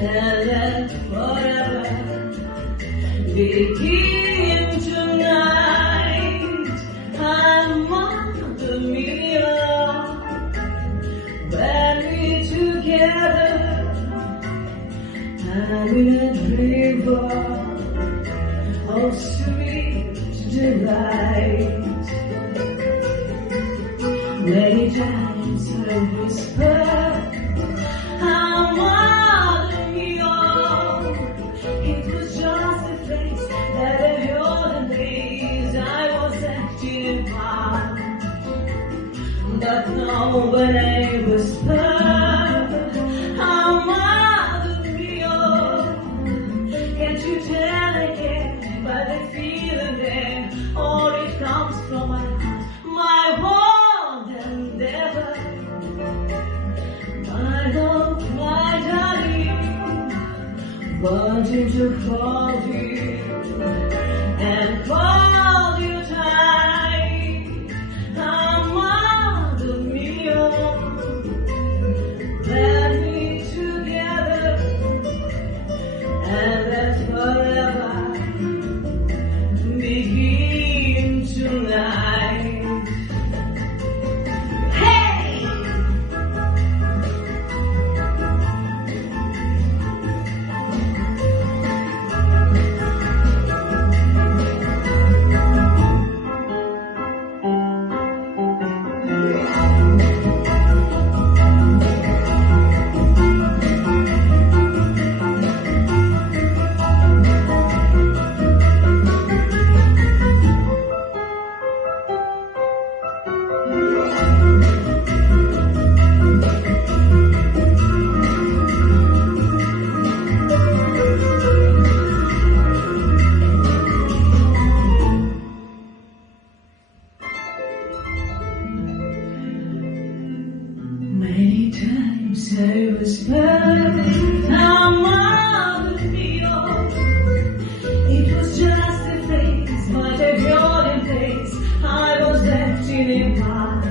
and let forever begin tonight. I'm on the mirror when we're together. I'm in a river of sweet delight. Many times I whisper, I want you. It was just a face that I held in days I was acting apart. But now when I whisper, I want you. Can't you tell again by the feeling there? All it comes from my heart, my whole endeavor. My love, my darling, wanting to call you and call you tight. I'm on the mirror, let me together, and let forever begin tonight. Many times I whisper, I'm out of mirror. It was just a phrase, but a golden place. I was left in a part.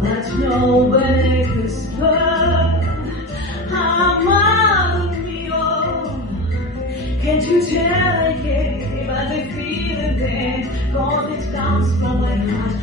But nobody whisper, I'm out of mirror. Can't you tell again by the feeling there? 'Cause it comes from my heart.